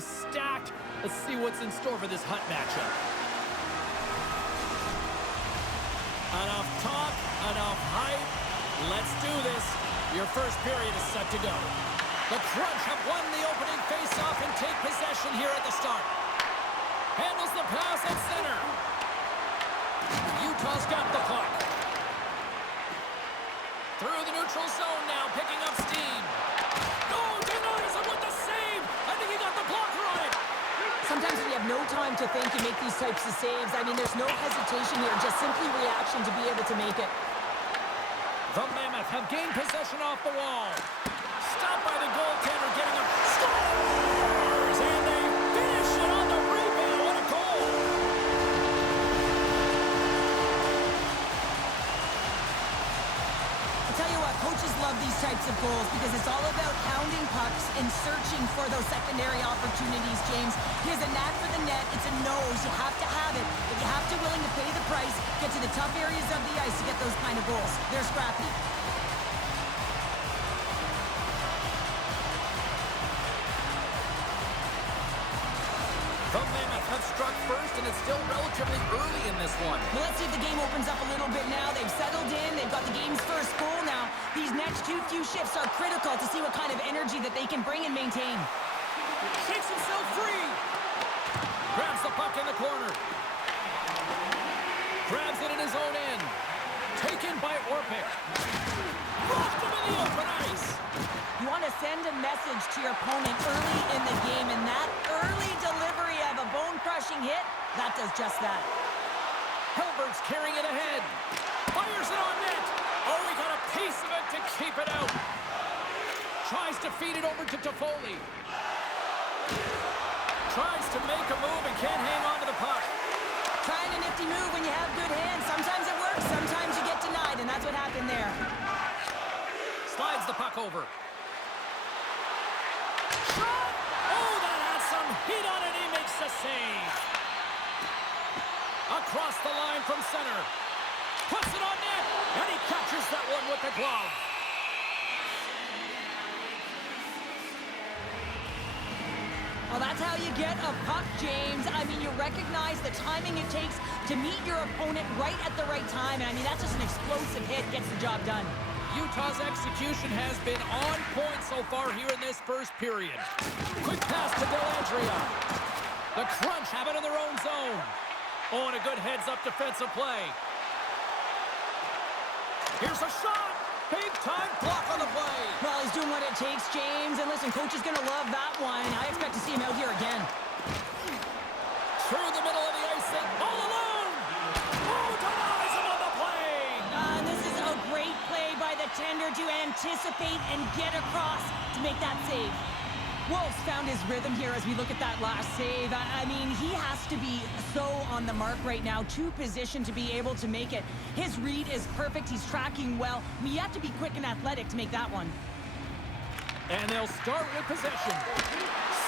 be stacked. Let's see what's in store for this Hunt matchup. Enough talk, enough hype. Let's do this. Your first period is set to go. The Crunch have won the opening face-off and take possession here at the start. Handles the pass at center. Utah's got the puck. Through the neutral zone now, picking up steam. Oh, denies him with the save. I think he got the blocker on it. Sometimes when you have no time to think, you make these types of saves. I mean, there's no hesitation here, just simply reaction to be able to make it. The Mammoth have gained possession off the wall. Stopped by the goaltender, getting him. Scores! And they finish it on the rebound. What a goal! I tell you what, coaches love these types of goals because it's all about pounding pucks and searching for those secondary opportunities, James. He has a knack for the net. It's a nose. You have to have it, but you have to be willing to pay the price, get to the tough areas of the ice to get those kind of goals. They're scrappy. The Mammoth have struck first, and it's still relatively early in this one. Well, let's see if the game opens up a little bit now. They've settled in. They've got the game's first goal now. These next few shifts are critical to see what kind of energy that they can bring and maintain. Shakes himself free. Grabs the puck in the corner. Grabs it in his own end. Taken by Orpik. Rocked him in the open ice. You want to send a message to your opponent early in the game, and that early delivery of a bone-crushing hit, that does just that. Hilbert's carrying it ahead. Fires it on net. Oh, he got a piece of it to keep it out. Tries to feed it over to Toffoli. Tries to make a move and can't hang on to the puck. Trying a nifty move when you have good hands. Sometimes it works, sometimes you get denied, and that's what happened there. Slides the puck over. Shot! Oh, that had some heat on it. He makes the save. Across the line from center. Puts it on net, and he catches that one with the glove. Well, that's how you get a puck, James. I mean, you recognize the timing it takes to meet your opponent right at the right time. And I mean, that's just an explosive hit, gets the job done. Utah's execution has been on point so far here in this first period. Quick pass to Dellandrea. The Crunch have it in their own zone. Oh, and a good heads-up defensive play. Here's a shot. Big-time block on the play. Well, he's doing what it takes, James. And listen, coach is going to love that one. I expect to see him out here again. Through the middle of the ice, all alone. Oh, denies him on the play. This is a great play by the tender to anticipate and get across to make that save. Wolf's found his rhythm here as we look at that last save. I mean, he has to be so on the mark right now, to position to be able to make it. His read is perfect. He's tracking well. I mean, you have to be quick and athletic to make that one. And they'll start with possession.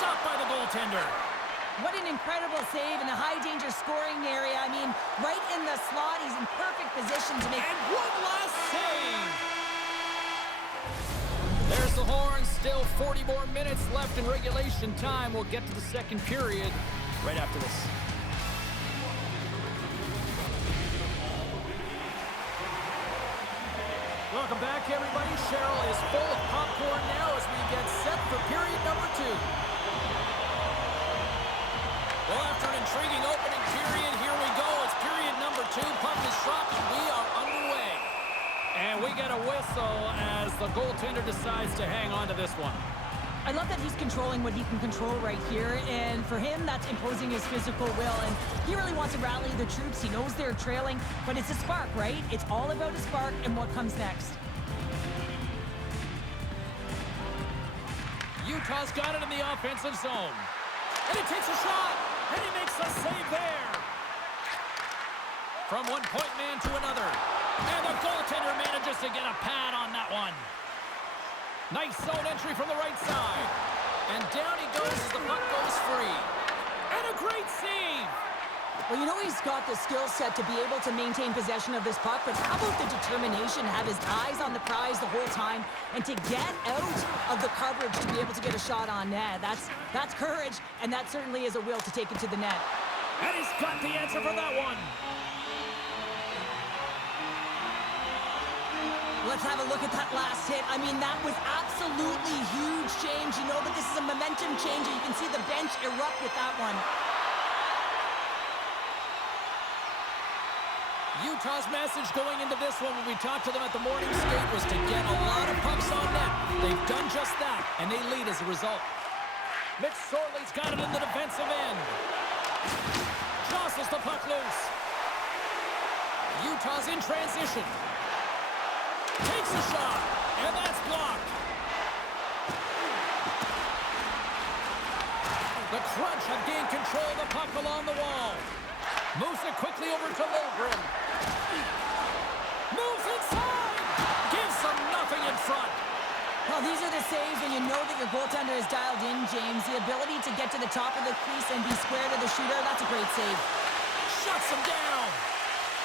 Stopped by the goaltender. What an incredible save in the high-danger scoring area. I mean, right in the slot, he's in perfect position to make... And one last save! There's the horn. Still 40 more minutes left in regulation time. We'll get to the second period right after this. Welcome back, everybody. Cheryl is full of popcorn now as we get set for period number 2. Well, after an intriguing opening period, here we go. It's period number 2. Puck is dropped, and we are underway. And we get a whistle as the goaltender decides to hang on to this one. I love that he's controlling what he can control right here, and for him, that's imposing his physical will, and he really wants to rally the troops. He knows they're trailing, but it's a spark, right? It's all about a spark and what comes next. Utah's got it in the offensive zone. And he takes a shot, and he makes the save there. From one point man to another. And the goaltender manages to get a pad on that one. Nice zone entry from the right side. And down he goes as the puck goes free. And a great save. Well, you know he's got the skill set to be able to maintain possession of this puck, but how about the determination, have his eyes on the prize the whole time, and to get out of the coverage to be able to get a shot on net. That's courage, and that certainly is a will to take it to the net. And he's got the answer for that one. Let's have a look at that last hit. I mean, that was absolutely huge change. You know that this is a momentum changer. You can see the bench erupt with that one. Utah's message going into this one when we talked to them at the morning skate was to get a lot of pucks on net. They've done just that, and they lead as a result. McSorley's got it in the defensive end. Jostles the puck loose. Utah's in transition. Takes a shot, and that's blocked. The Crunch have gained control of the puck along the wall. Moves it quickly over to Liljegren. Moves inside! Gives them nothing in front. Well, these are the saves, and you know that your goaltender is dialed in, James. The ability to get to the top of the crease and be square to the shooter, that's a great save. Shuts him down.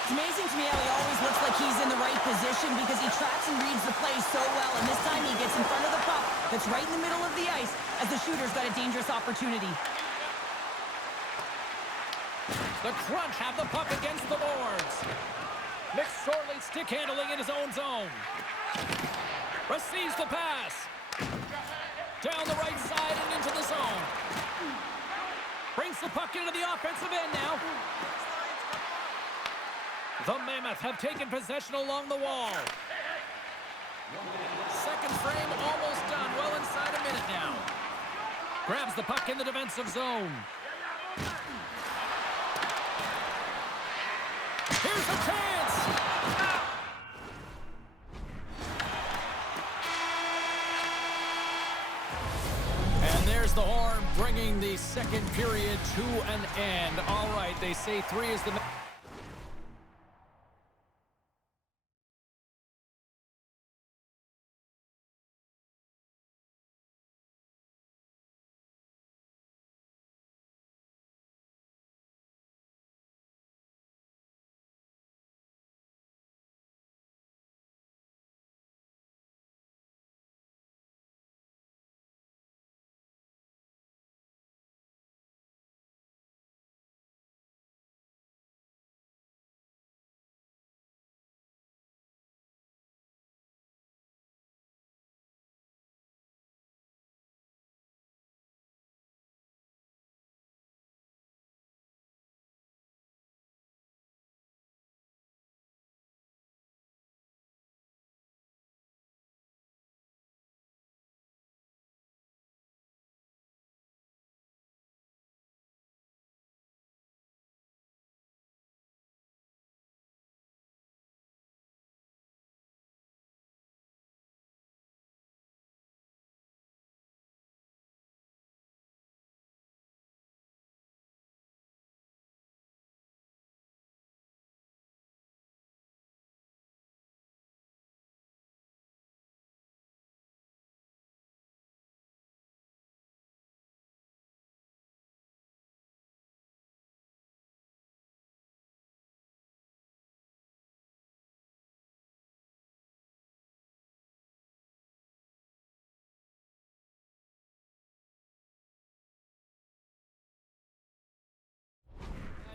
It's amazing to me how he always looks like he's in the right position because he tracks and reads the play so well, and this time he gets in front of the puck that's right in the middle of the ice as the shooter's got a dangerous opportunity. The Crunch have the puck against the boards. McSorley stick handling in his own zone. Receives the pass. Down the right side and into the zone. Brings the puck into the offensive end now. The Mammoth have taken possession along the wall. Second frame almost done. Well inside a minute now. Grabs the puck in the defensive zone. Here's a chance! And there's the horn, bringing the second period to an end. All right, they say 3 is the...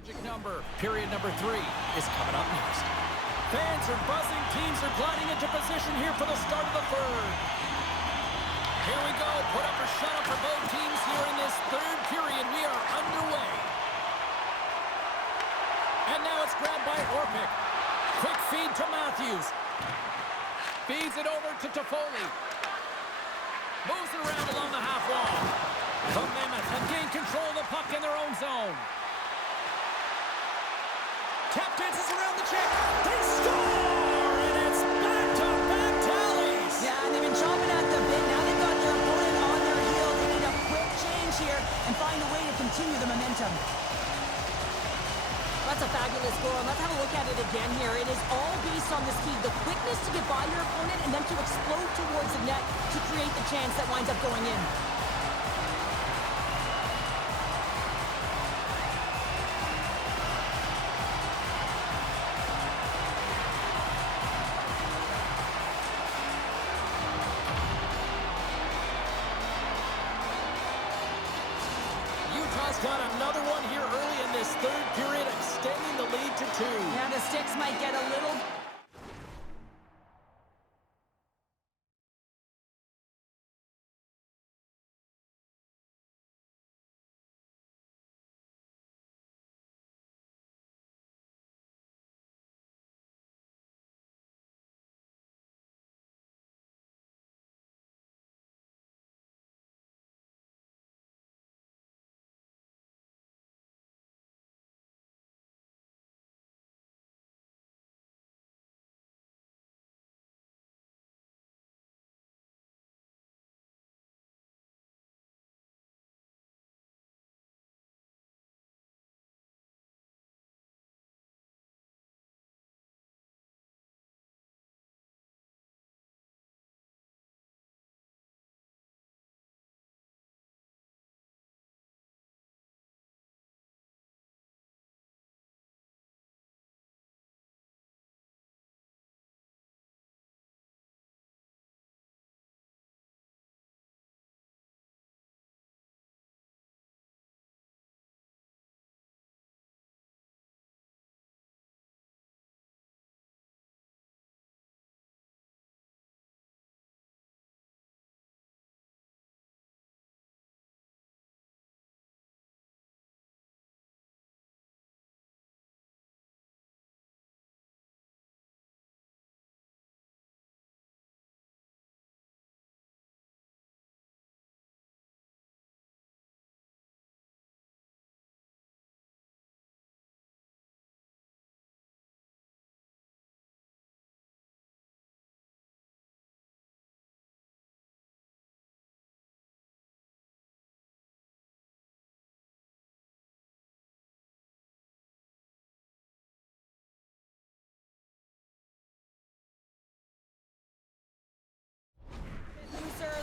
Magic number, period number 3, is coming up next. Fans are buzzing, teams are gliding into position here for the start of the third. Here we go, put up or shut up for both teams here in this third period. We are underway. And now it's grabbed by Orpik. Quick feed to Matthews. Feeds it over to Toffoli. Moves it around along the half wall. The Mammoth have gained control of the puck in their own zone. Tap dances around the check. They score! And it's back-to-back tallies! Yeah, and they've been chomping at the bit. Now they've got their opponent on their heel. They need a quick change here and find a way to continue the momentum. That's a fabulous goal, and let's have a look at it again here. It is all based on the speed, the quickness to get by your opponent, and then to explode towards the net to create the chance that winds up going in. Utah's got another one here early in this third period, extending the lead to 2. Yeah, the Sticks might get a little...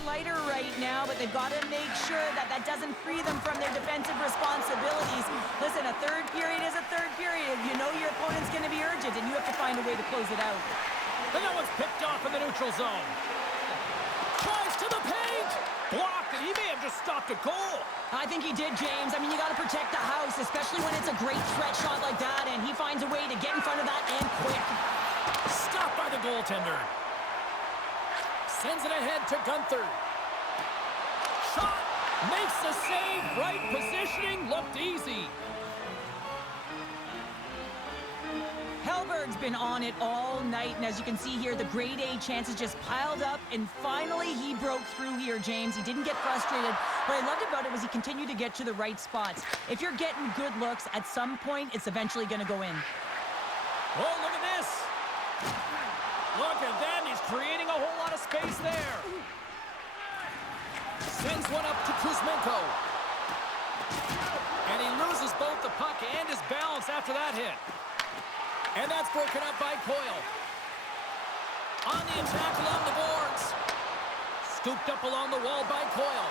Lighter right now, but they've got to make sure that that doesn't free them from their defensive responsibilities. Listen, a third period is a third period. You know your opponent's going to be urgent, and you have to find a way to close it out. And that one's picked off in the neutral zone. Tries to the paint! Blocked, and he may have just stopped a goal. I think he did, James. I mean, you got to protect the house, especially when it's a great threat shot like that, and he finds a way to get in front of that and quick. Stopped by the goaltender. Sends it ahead to Gunther. Shot! Makes the save. Right positioning. Looked easy. Hellberg's been on it all night, and as you can see here, the grade A chances just piled up, and finally he broke through here, James. He didn't get frustrated. What I loved about it was he continued to get to the right spots. If you're getting good looks, at some point, it's eventually going to go in. Oh, look at this. Look at that. He's creating a whole lot of space there. Sends one up to Kuzmenko. And he loses both the puck and his balance after that hit. And that's broken up by Coyle. On the attack along the boards. Scooped up along the wall by Coyle.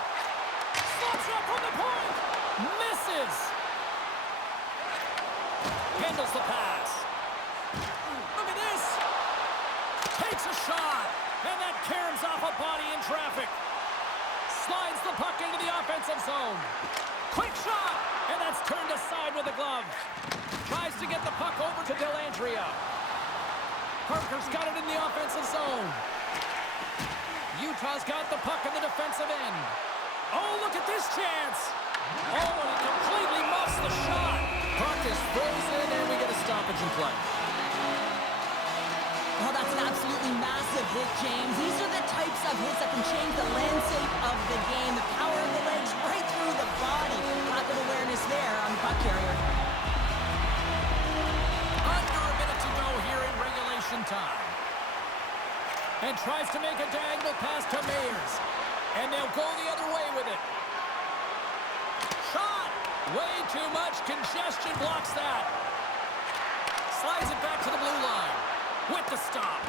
Slots up from the point. Misses. Handles the pass. Look at this. Takes a shot. And that caroms off a body in traffic. Slides the puck into the offensive zone. Quick shot. And that's turned aside with a glove. Tries to get the puck over to Dellandrea. Parker's got it in the offensive zone. Utah's got the puck in the defensive end. Oh, look at this chance. Oh, and he completely muffs the shot. Puck is frozen, and we get a stoppage in play. Oh, that's an absolutely massive hit, James. These are the types of hits that can change the landscape of the game. The power of the legs right through the body. Lack of awareness there on the puck carrier. Under a minute to go here in regulation time. And tries to make a diagonal pass to Meyers. And they'll go the other way with it. Shot! Way too much congestion blocks that. Slides it back to the blue line. With the stop.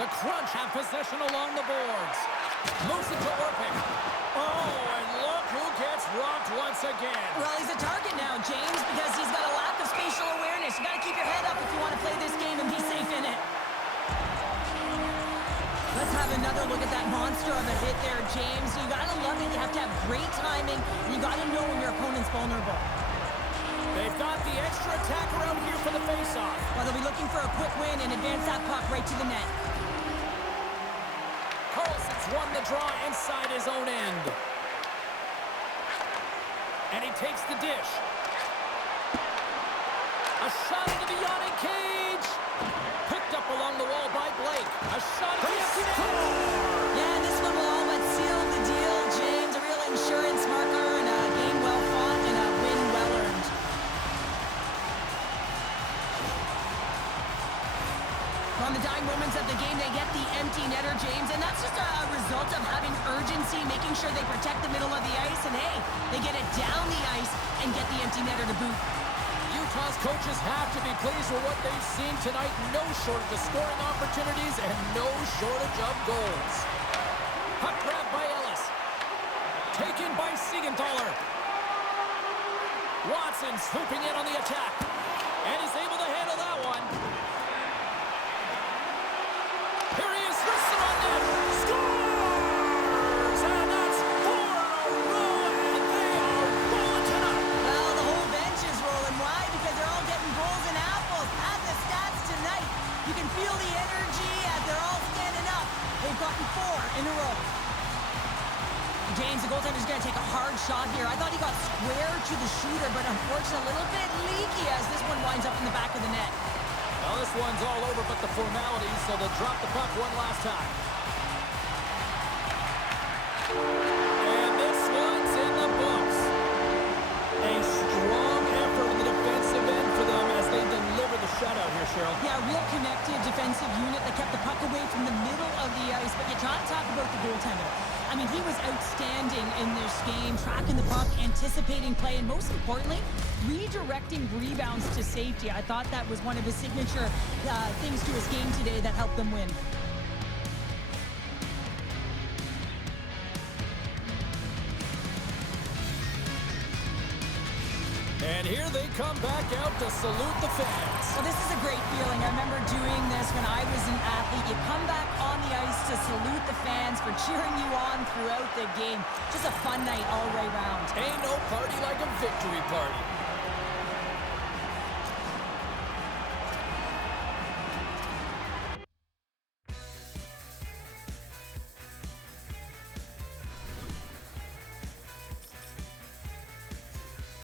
The Crunch have possession along the boards. Moves it to Orpik. Oh, and look who gets rocked once again. Well, he's a target now, James, because he's got a lack of spatial awareness. You got to keep your head up if you want to play this game and be safe in it. Let's have another look at that monster of a hit there, James. You got to love it. You have to have great timing, and you got to know when your opponent's vulnerable. They've got the extra attacker out here for the face-off. Well, they'll be looking for a quick win and advance that puck right to the net. Carlson's won the draw inside his own end. And he takes the dish. A shot into the yawning cage. Picked up along the wall by Blake. A shot into the empty net. Yeah, this one will all but seal the deal, James. A real insurance marker and a game well fought and a win well earned. On the dying moments of the game, they get the empty netter, James, and that's just a result of having urgency, making sure they protect the middle of the ice, and hey, they get it down the ice and get the empty netter to boot. Utah's coaches have to be pleased with what they've seen tonight. No shortage of scoring opportunities and no shortage of goals. Puck grab by Ellis. Taken by Siegenthaler. Watson swooping in on the attack. And he's able to handle that one. Here he is, wristed on net. Scores! And that's 4 in a row, and they are rolling tonight. Well, the whole bench is rolling. Why? Because they're all getting goals and apples. At the stats tonight, you can feel the energy as they're all standing up. They've gotten 4 in a row. James, the goaltender's going to take a hard shot here. I thought he got square to the shooter, but unfortunately a little bit leaky as this one winds up in the back of the net. Well, this one's all over but the formalities, so they'll drop the puck one last time. And this one's in the books. A strong effort in the defensive end for them as they deliver the shutout here, Cheryl. Yeah, real connected defensive unit that kept the puck away from the middle of the ice. But you can't talk about the goaltender. I mean, he was outstanding in this game, tracking the puck, anticipating play, and most importantly, redirecting rebounds to safety. I thought that was one of his signature things to his game today that helped them win. And here they come back out to salute the fans. Well, this is a great feeling. I remember doing this when I was an athlete. You come back on the ice to salute the fans for cheering you on throughout the game. Just a fun night all the way round. Ain't no party like a victory party.